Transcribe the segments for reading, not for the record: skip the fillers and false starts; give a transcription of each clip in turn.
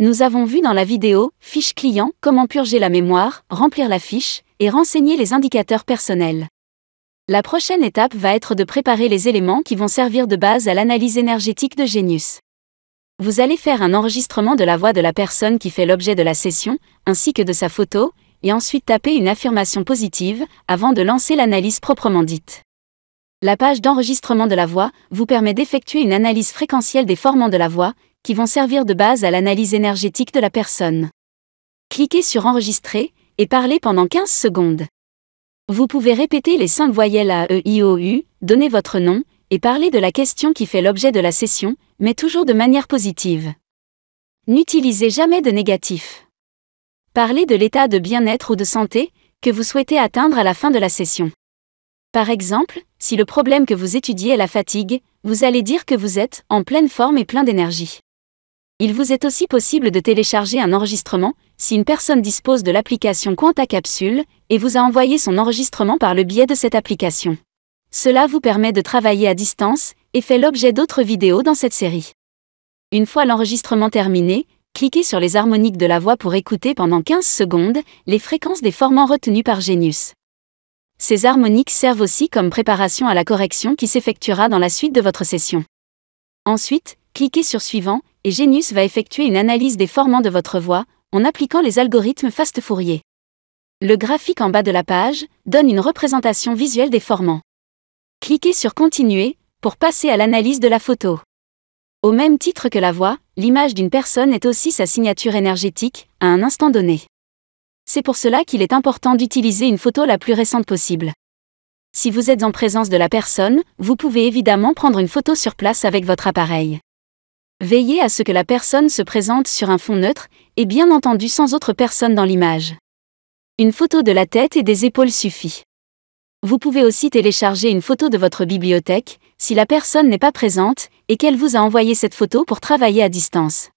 Nous avons vu dans la vidéo « Fiche client » comment purger la mémoire, remplir la fiche et renseigner les indicateurs personnels. La prochaine étape va être de préparer les éléments qui vont servir de base à l'analyse énergétique de Genius. Vous allez faire un enregistrement de la voix de la personne qui fait l'objet de la session, ainsi que de sa photo, et ensuite taper une affirmation positive avant de lancer l'analyse proprement dite. La page d'enregistrement de la voix vous permet d'effectuer une analyse fréquentielle des formants de la voix, qui vont servir de base à l'analyse énergétique de la personne. Cliquez sur Enregistrer et parlez pendant 15 secondes. Vous pouvez répéter les 5 voyelles A, E, I, O, U, donner votre nom, et parler de la question qui fait l'objet de la session, mais toujours de manière positive. N'utilisez jamais de négatif. Parlez de l'état de bien-être ou de santé que vous souhaitez atteindre à la fin de la session. Par exemple, si le problème que vous étudiez est la fatigue, vous allez dire que vous êtes en pleine forme et plein d'énergie. Il vous est aussi possible de télécharger un enregistrement, si une personne dispose de l'application QuantaCapsule, et vous a envoyé son enregistrement par le biais de cette application. Cela vous permet de travailler à distance, et fait l'objet d'autres vidéos dans cette série. Une fois l'enregistrement terminé, cliquez sur les harmoniques de la voix pour écouter pendant 15 secondes les fréquences des formants retenus par Genius. Ces harmoniques servent aussi comme préparation à la correction qui s'effectuera dans la suite de votre session. Ensuite, cliquez sur Suivant, et Genius va effectuer une analyse des formants de votre voix, en appliquant les algorithmes Fast Fourier. Le graphique en bas de la page donne une représentation visuelle des formants. Cliquez sur Continuer, pour passer à l'analyse de la photo. Au même titre que la voix, l'image d'une personne est aussi sa signature énergétique, à un instant donné. C'est pour cela qu'il est important d'utiliser une photo la plus récente possible. Si vous êtes en présence de la personne, vous pouvez évidemment prendre une photo sur place avec votre appareil. Veillez à ce que la personne se présente sur un fond neutre, et bien entendu sans autre personne dans l'image. Une photo de la tête et des épaules suffit. Vous pouvez aussi télécharger une photo de votre bibliothèque, si la personne n'est pas présente, et qu'elle vous a envoyé cette photo pour travailler à distance.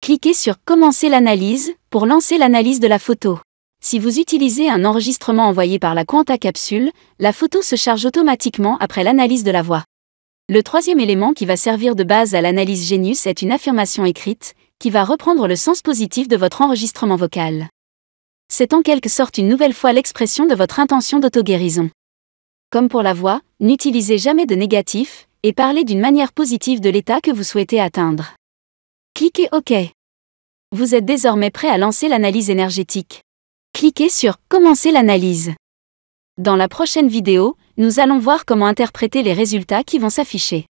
Cliquez sur « Commencer l'analyse » pour lancer l'analyse de la photo. Si vous utilisez un enregistrement envoyé par la QuantaCapsule, la photo se charge automatiquement après l'analyse de la voix. Le troisième élément qui va servir de base à l'analyse Genius est une affirmation écrite, qui va reprendre le sens positif de votre enregistrement vocal. C'est en quelque sorte une nouvelle fois l'expression de votre intention d'auto-guérison. Comme pour la voix, n'utilisez jamais de négatif, et parlez d'une manière positive de l'état que vous souhaitez atteindre. Cliquez OK. Vous êtes désormais prêt à lancer l'analyse énergétique. Cliquez sur « Commencer l'analyse ». Dans la prochaine vidéo, nous allons voir comment interpréter les résultats qui vont s'afficher.